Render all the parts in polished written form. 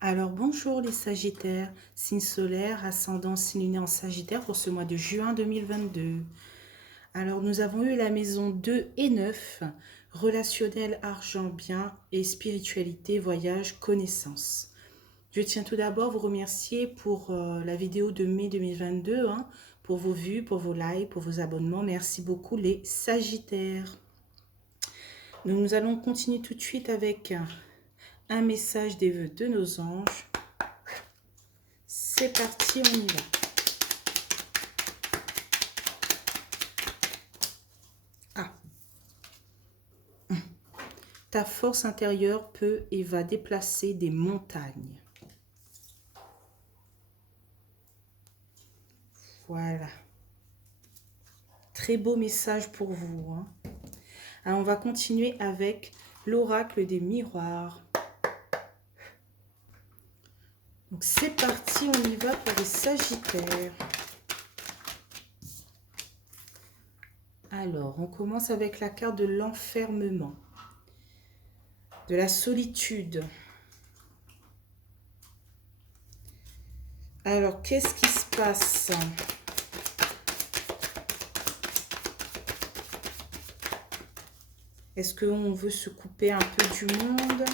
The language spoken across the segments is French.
Alors bonjour les Sagittaires, signe solaire, ascendant, signe lunaire en Sagittaire pour ce mois de juin 2022. Alors nous avons eu la maison 2 et 9, relationnel, argent, bien et spiritualité, voyage, connaissance. Je tiens tout d'abord à vous remercier pour la vidéo de mai 2022, pour vos vues, pour vos likes, pour vos abonnements. Merci beaucoup les Sagittaires. Nous allons continuer tout de suite avec un message des vœux de nos anges. C'est parti, on y va. Ah. Ta force intérieure peut et va déplacer des montagnes. Voilà. Très beau message pour vous. Alors, on va continuer avec l'oracle des miroirs. Donc, c'est parti, on y va pour les Sagittaires. Alors, on commence avec la carte de l'enfermement, de la solitude. Alors, qu'est-ce qui se passe ? Est-ce qu'on veut se couper un peu du monde ?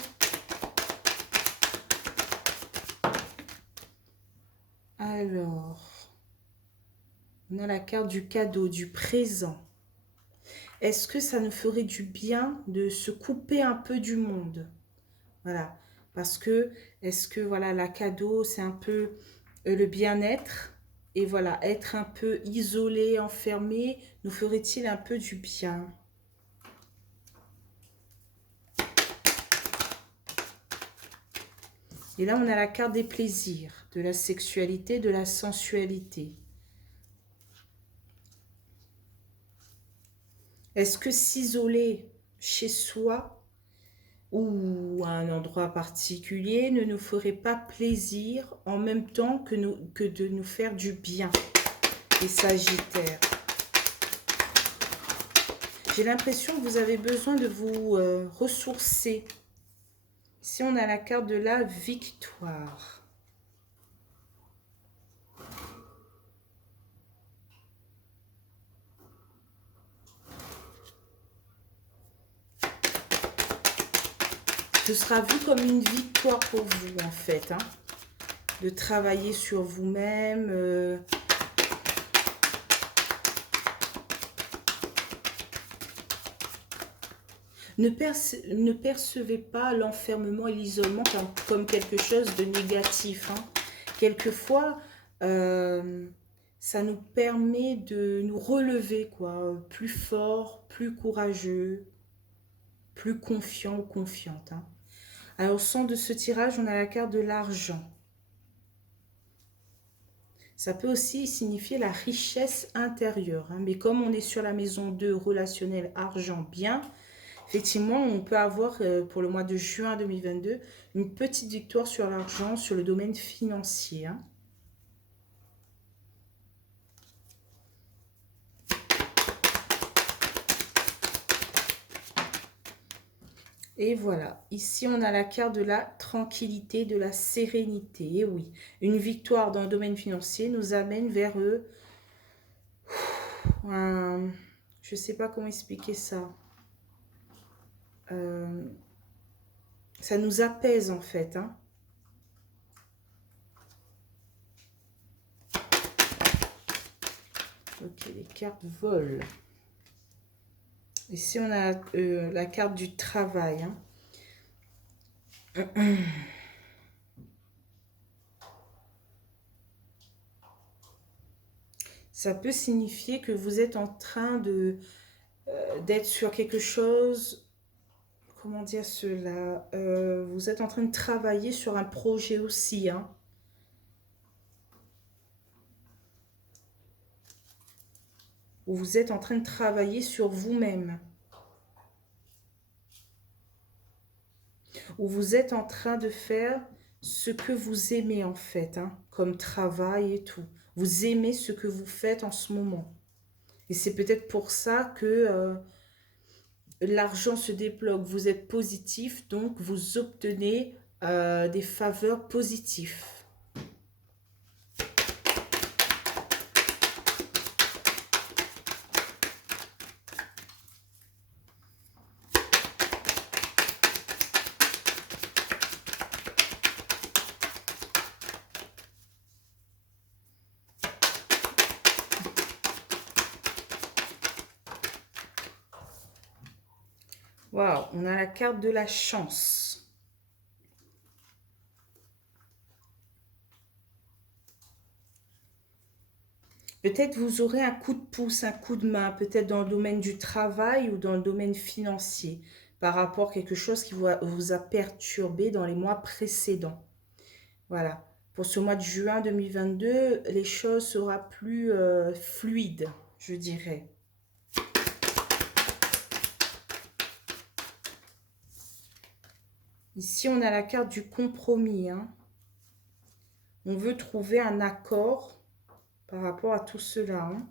Alors, on a la carte du cadeau, du présent. Est-ce que ça nous ferait du bien de se couper un peu du monde? Voilà, parce que, est-ce que, voilà, la cadeau, c'est un peu le bien-être? Et voilà, être un peu isolé, enfermé, nous ferait-il un peu du bien? Et là, on a la carte des plaisirs, de la sexualité, de la sensualité. Est-ce que s'isoler chez soi ou à un endroit particulier ne nous ferait pas plaisir en même temps que de nous faire du bien, les Sagittaires? J'ai l'impression que vous avez besoin de vous ressourcer. Ici, on a la carte de la victoire. Ce sera vu comme une victoire pour vous, en fait, de travailler sur vous-même. Ne percevez pas l'enfermement et l'isolement comme quelque chose de négatif. Quelquefois, ça nous permet de nous relever, quoi, plus fort, plus courageux, plus confiant ou confiante. Alors, au centre de ce tirage, on a la carte de l'argent. Ça peut aussi signifier la richesse intérieure. Mais comme on est sur la maison 2, relationnel, argent, bien, effectivement, on peut avoir pour le mois de juin 2022 une petite victoire sur l'argent, sur le domaine financier. Et voilà, ici on a la carte de la tranquillité, de la sérénité. Et oui, une victoire dans le domaine financier nous amène vers eux. Je ne sais pas comment expliquer ça. Ça nous apaise en fait. Ok, les cartes volent. Ici, on a la carte du travail. Ça peut signifier que vous êtes en train d'être sur quelque chose. Comment dire cela? Vous êtes en train de travailler sur un projet aussi. Ou vous êtes en train de travailler sur vous-même. Ou vous êtes en train de faire ce que vous aimez en fait, comme travail et tout. Vous aimez ce que vous faites en ce moment. Et c'est peut-être pour ça que l'argent se débloque. Vous êtes positif, donc vous obtenez des faveurs positives. Waouh, on a la carte de la chance. Peut-être vous aurez un coup de pouce, un coup de main, peut-être dans le domaine du travail ou dans le domaine financier, par rapport à quelque chose qui vous a perturbé dans les mois précédents. Voilà. Pour ce mois de juin 2022, les choses seront plus fluides, je dirais. Ici, on a la carte du compromis. Hein. On veut trouver un accord par rapport à tout cela. Hein.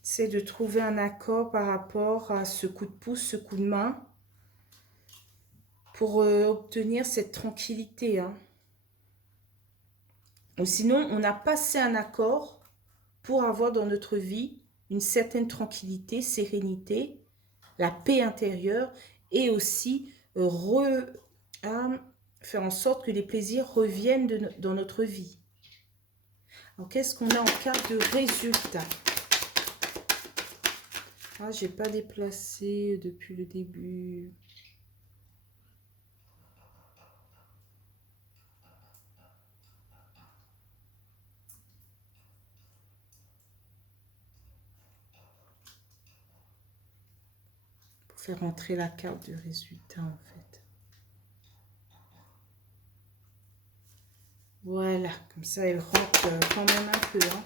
C'est de trouver un accord par rapport à ce coup de pouce, ce coup de main, pour obtenir cette tranquillité. Hein. Ou sinon, on a passé un accord pour avoir dans notre vie une certaine tranquillité, sérénité, la paix intérieure et aussi faire en sorte que les plaisirs reviennent dans notre vie. Alors, qu'est-ce qu'on a en carte de résultat? Ah, j'ai pas déplacé depuis le début. Pour faire entrer la carte de résultat, en fait. Voilà, comme ça, elle rentre quand même un peu. Hein.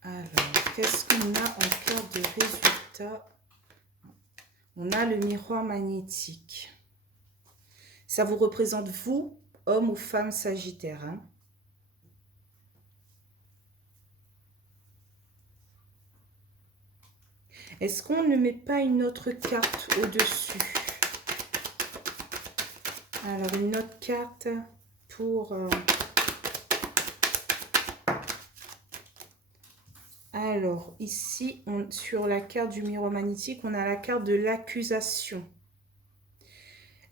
Alors, qu'est-ce qu'on a en carte de résultat? On a le miroir magnétique. Ça vous représente vous, homme ou femme sagittaire. Hein. Est-ce qu'on ne met pas une autre carte au-dessus? Alors, une autre carte pour... Alors, ici, sur la carte du miroir magnétique, on a la carte de l'accusation.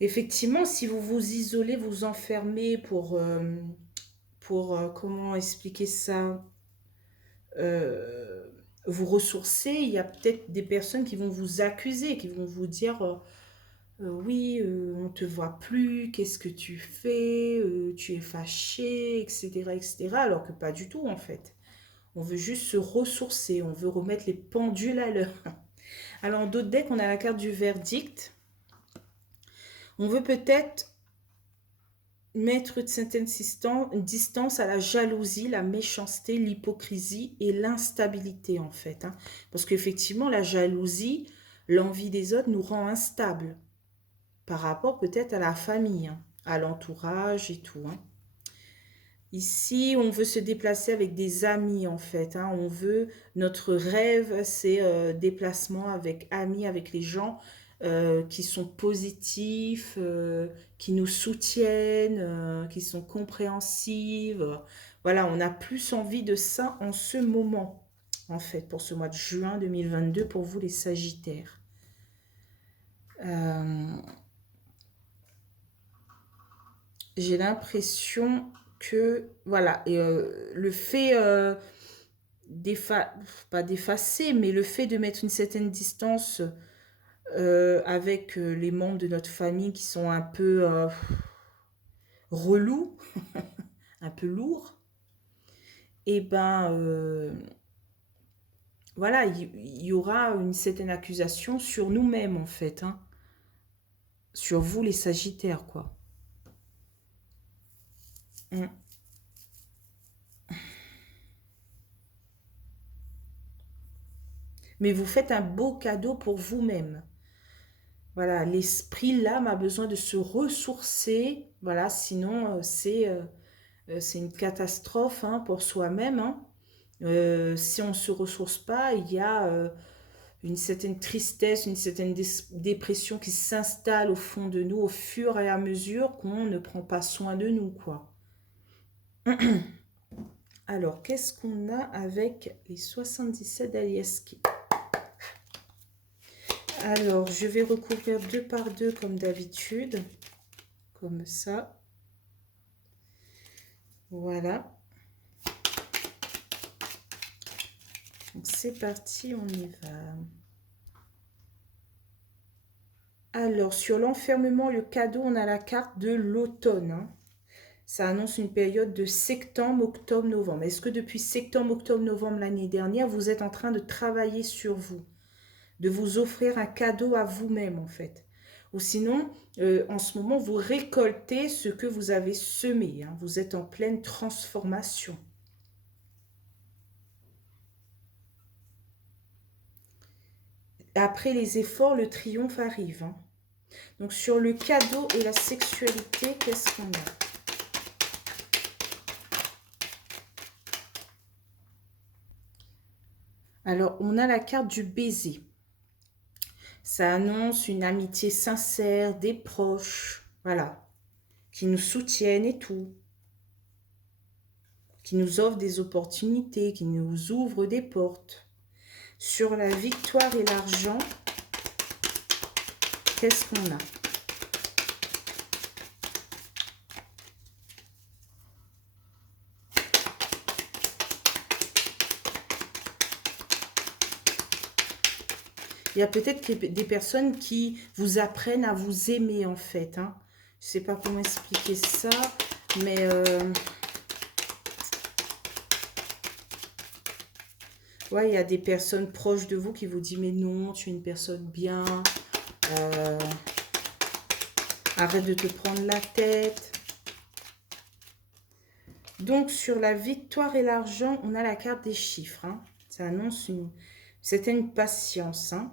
Effectivement, si vous vous isolez, vous enfermez pour comment expliquer ça, vous ressourcer, il y a peut-être des personnes qui vont vous accuser, qui vont vous dire oui, on te voit plus, qu'est-ce que tu fais, tu es fâché, etc., etc. Alors que pas du tout en fait. On veut juste se ressourcer, on veut remettre les pendules à l'heure. Alors en d'autres decks, on a la carte du verdict. On veut peut-être mettre une certaine distance à la jalousie, la méchanceté, l'hypocrisie et l'instabilité en fait. Hein. Parce qu'effectivement, la jalousie, l'envie des autres nous rend instables par rapport peut-être à la famille, hein, à l'entourage et tout. Hein. Ici, on veut se déplacer avec des amis en fait. Hein. On veut, notre rêve, c'est déplacement avec amis, avec les gens qui sont positifs, qui nous soutiennent, qui sont compréhensives. Voilà, on a plus envie de ça en ce moment, en fait, pour ce mois de juin 2022, pour vous les Sagittaires. J'ai l'impression que, voilà, et, le fait pas d'effacer, mais le fait de mettre une certaine distance avec les membres de notre famille qui sont un peu relous, un peu lourds, et ben voilà, il y aura une certaine accusation sur nous-mêmes en fait, hein, sur vous les Sagittaires quoi. Mais vous faites un beau cadeau pour vous-même. Voilà, l'esprit, l'âme a besoin de se ressourcer. Voilà, sinon c'est une catastrophe hein, pour soi-même. Hein. Si on ne se ressource pas, il y a une certaine tristesse, une certaine dépression qui s'installe au fond de nous au fur et à mesure qu'on ne prend pas soin de nous, quoi. Alors, qu'est-ce qu'on a avec les 77 d'Aliaski? Alors, je vais recouvrir 2 par 2 comme d'habitude, comme ça. Voilà. Donc, c'est parti, on y va. Alors, sur l'enfermement, le cadeau, on a la carte de l'automne, hein. Ça annonce une période de septembre, octobre, novembre. Est-ce que depuis septembre, octobre, novembre l'année dernière, vous êtes en train de travailler sur vous, de vous offrir un cadeau à vous-même en fait? Ou sinon, en ce moment, vous récoltez ce que vous avez semé, hein. Vous êtes en pleine transformation. Après les efforts, le triomphe arrive, hein. Donc sur le cadeau et la sexualité, qu'est-ce qu'on a? Alors, on a la carte du baiser. Ça annonce une amitié sincère, des proches, voilà, qui nous soutiennent et tout, qui nous offrent des opportunités, qui nous ouvrent des portes. Sur la victoire et l'argent, qu'est-ce qu'on a? Il y a peut-être des personnes qui vous apprennent à vous aimer en fait, hein. Je ne sais pas comment expliquer ça, mais ouais, il y a des personnes proches de vous qui vous disent mais non, tu es une personne bien, euh, arrête de te prendre la tête. Donc sur la victoire et l'argent, on a la carte des chiffres, hein. Ça annonce une certaine patience, hein.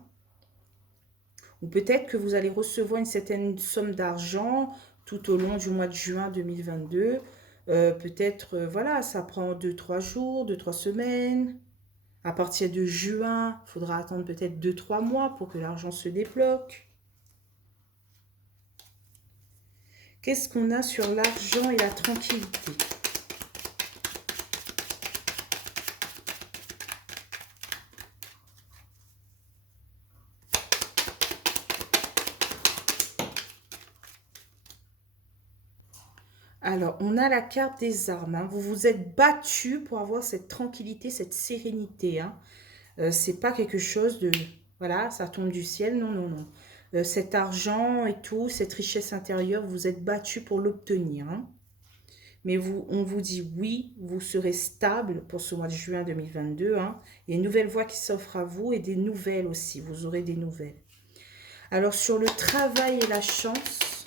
Ou peut-être que vous allez recevoir une certaine somme d'argent tout au long du mois de juin 2022. Peut-être, voilà, ça prend 2-3 jours, 2-3 semaines. À partir de juin, il faudra attendre peut-être 2-3 mois pour que l'argent se débloque. Qu'est-ce qu'on a sur l'argent et la tranquillité? Alors, on a la carte des armes, hein. Vous vous êtes battu pour avoir cette tranquillité, cette sérénité, hein. C'est pas quelque chose de... Voilà, ça tombe du ciel. Non, non, non. Cet argent et tout, cette richesse intérieure, vous êtes battu pour l'obtenir, hein. Mais vous, on vous dit oui, vous serez stable pour ce mois de juin 2022, hein. Il y a une nouvelle voie qui s'offre à vous et des nouvelles aussi. Vous aurez des nouvelles. Alors, sur le travail et la chance,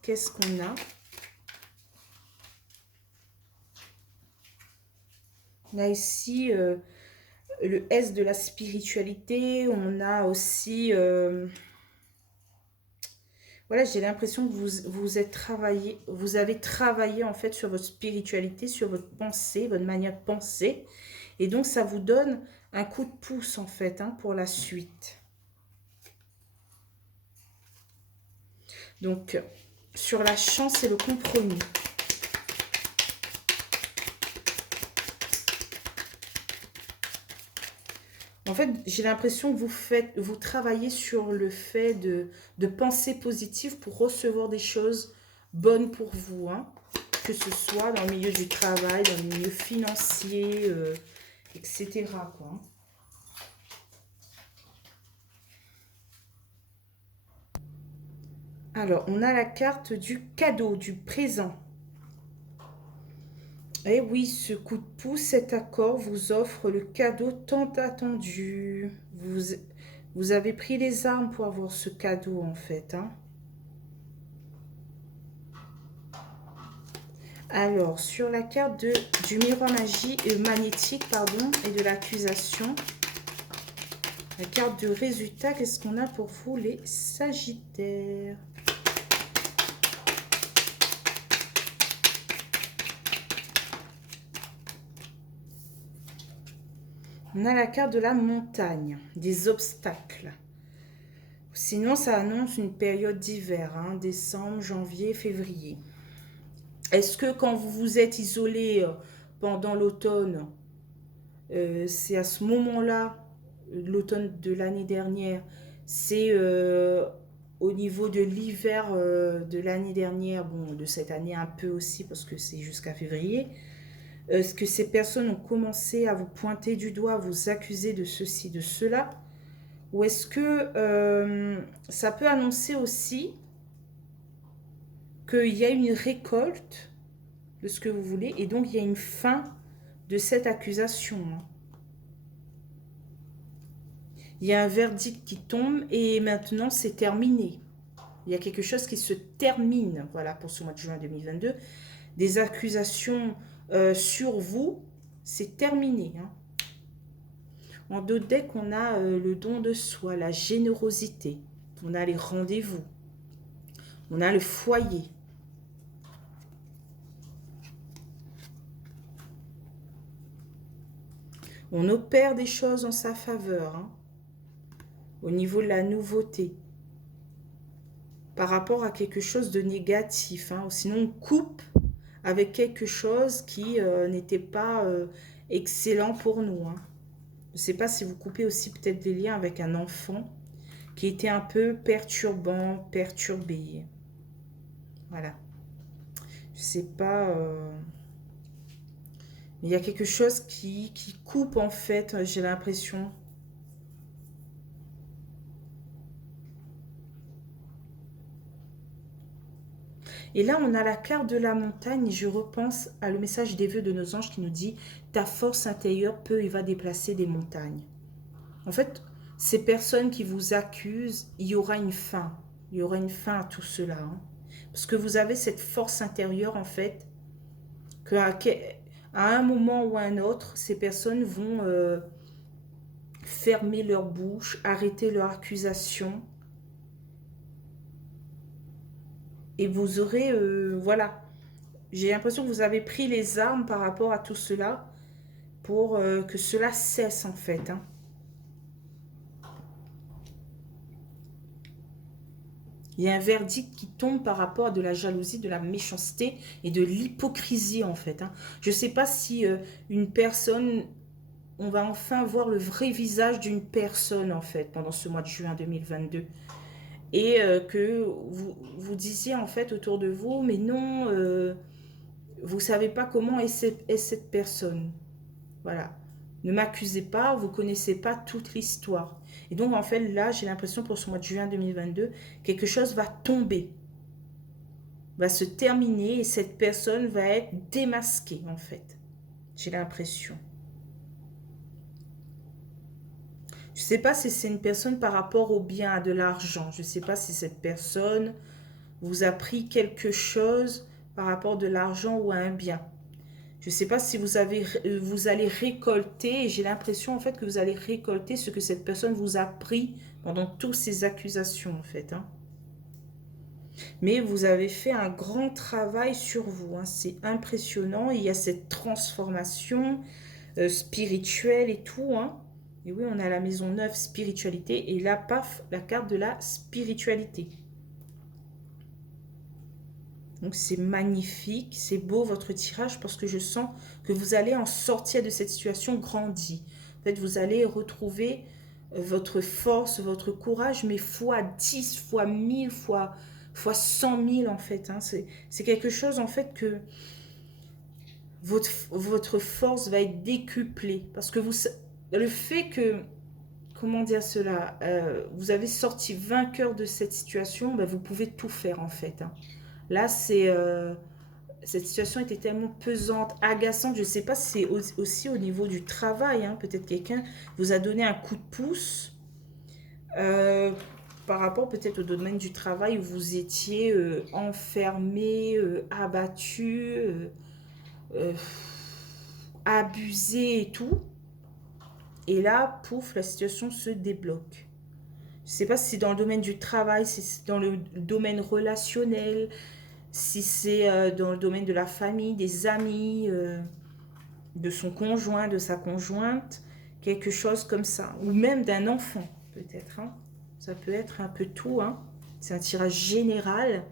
qu'est-ce qu'on a? On a ici le S de la spiritualité. On a aussi... voilà, j'ai l'impression que vous avez travaillé en fait sur votre spiritualité, sur votre pensée, votre manière de penser. Et donc, ça vous donne un coup de pouce en fait, hein, pour la suite. Donc, sur la chance et le compromis. En fait, j'ai l'impression que vous travaillez sur le fait de penser positif pour recevoir des choses bonnes pour vous, hein. Que ce soit dans le milieu du travail, dans le milieu financier, etc., quoi. Alors, on a la carte du cadeau, du présent. Et oui, ce coup de pouce, cet accord vous offre le cadeau tant attendu. Vous avez pris les armes pour avoir ce cadeau, en fait, hein. Alors, sur la carte du miroir magnétique, pardon, et de l'accusation, la carte de résultat, qu'est-ce qu'on a pour vous, les Sagittaires? On a la carte de la montagne, des obstacles. Sinon, ça annonce une période d'hiver, hein, décembre, janvier, février. Est-ce que quand vous vous êtes isolé pendant l'automne, c'est à ce moment-là, l'automne de l'année dernière, c'est au niveau de l'hiver de l'année dernière, bon, de cette année un peu aussi, parce que c'est jusqu'à février. Est-ce que ces personnes ont commencé à vous pointer du doigt, à vous accuser de ceci, de cela? Ou est-ce que ça peut annoncer aussi qu'il y a une récolte de ce que vous voulez et donc il y a une fin de cette accusation, hein. Il y a un verdict qui tombe et maintenant c'est terminé. Il y a quelque chose qui se termine, voilà, pour ce mois de juin 2022. Des accusations sur vous, c'est terminé, hein. En dos de deck, on a le don de soi, la générosité. On a les rendez-vous. On a le foyer. On opère des choses en sa faveur, hein, au niveau de la nouveauté, par rapport à quelque chose de négatif, hein. Sinon, on coupe avec quelque chose qui n'était pas excellent pour nous, hein. Je ne sais pas si vous coupez aussi peut-être des liens avec un enfant qui était un peu perturbant, perturbé. Voilà. Je ne sais pas... mais il y a quelque chose qui coupe en fait, j'ai l'impression. Et là, on a la carte de la montagne et je repense à le message des vœux de nos anges qui nous dit « Ta force intérieure peut et va déplacer des montagnes ». En fait, ces personnes qui vous accusent, il y aura une fin. Il y aura une fin à tout cela, hein. Parce que vous avez cette force intérieure, en fait, qu'à un moment ou à un autre, ces personnes vont fermer leur bouche, arrêter leur accusation. Et vous aurez, voilà, j'ai l'impression que vous avez pris les armes par rapport à tout cela pour que cela cesse, en fait, hein. Il y a un verdict qui tombe par rapport à de la jalousie, de la méchanceté et de l'hypocrisie, en fait, hein. Je ne sais pas si une personne, on va enfin voir le vrai visage d'une personne, en fait, pendant ce mois de juin 2022. Et que vous disiez, en fait, autour de vous, mais non, vous ne savez pas comment est cette personne. Voilà. Ne m'accusez pas, vous ne connaissez pas toute l'histoire. Et donc, en fait, là, j'ai l'impression pour ce mois de juin 2022, quelque chose va tomber, va se terminer et cette personne va être démasquée, en fait. J'ai l'impression. Je ne sais pas si c'est une personne par rapport au bien, à de l'argent. Je ne sais pas si cette personne vous a pris quelque chose par rapport de l'argent ou à un bien. Je ne sais pas si vous allez récolter, et j'ai l'impression en fait que vous allez récolter ce que cette personne vous a pris pendant toutes ces accusations en fait, hein. Mais vous avez fait un grand travail sur vous, hein. C'est impressionnant, il y a cette transformation spirituelle et tout, hein. Et oui, on a la maison 9, spiritualité, et là, paf, la carte de la spiritualité. Donc c'est magnifique, c'est beau votre tirage parce que je sens que vous allez en sortir de cette situation grandie. En fait, vous allez retrouver votre force, votre courage, mais fois 10, fois 1000, fois 100 000 en fait, hein. C'est quelque chose en fait que votre force va être décuplée. Parce que le fait que, comment dire cela, vous avez sorti vainqueur de cette situation, ben vous pouvez tout faire en fait, hein. Là, cette situation était tellement pesante, agaçante. Je ne sais pas si c'est aussi au niveau du travail, hein. Peut-être quelqu'un vous a donné un coup de pouce par rapport peut-être au domaine du travail où vous étiez enfermé, abattu, euh, abusé et tout. Et là, pouf, la situation se débloque. Je ne sais pas si c'est dans le domaine du travail, si c'est dans le domaine relationnel, si c'est dans le domaine de la famille, des amis, de son conjoint, de sa conjointe. Quelque chose comme ça. Ou même d'un enfant, peut-être. Hein. Ça peut être un peu tout. Hein. C'est un tirage général.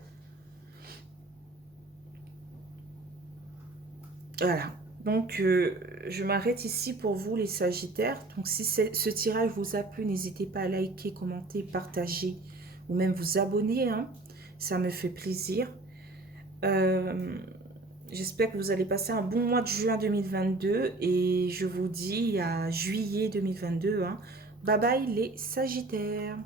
Voilà. Donc, je m'arrête ici pour vous, les Sagittaires. Donc, si ce tirage vous a plu, n'hésitez pas à liker, commenter, partager ou même vous abonner. Hein. Ça me fait plaisir. J'espère que vous allez passer un bon mois de juin 2022 et je vous dis à juillet 2022. Hein. Bye bye les Sagittaires.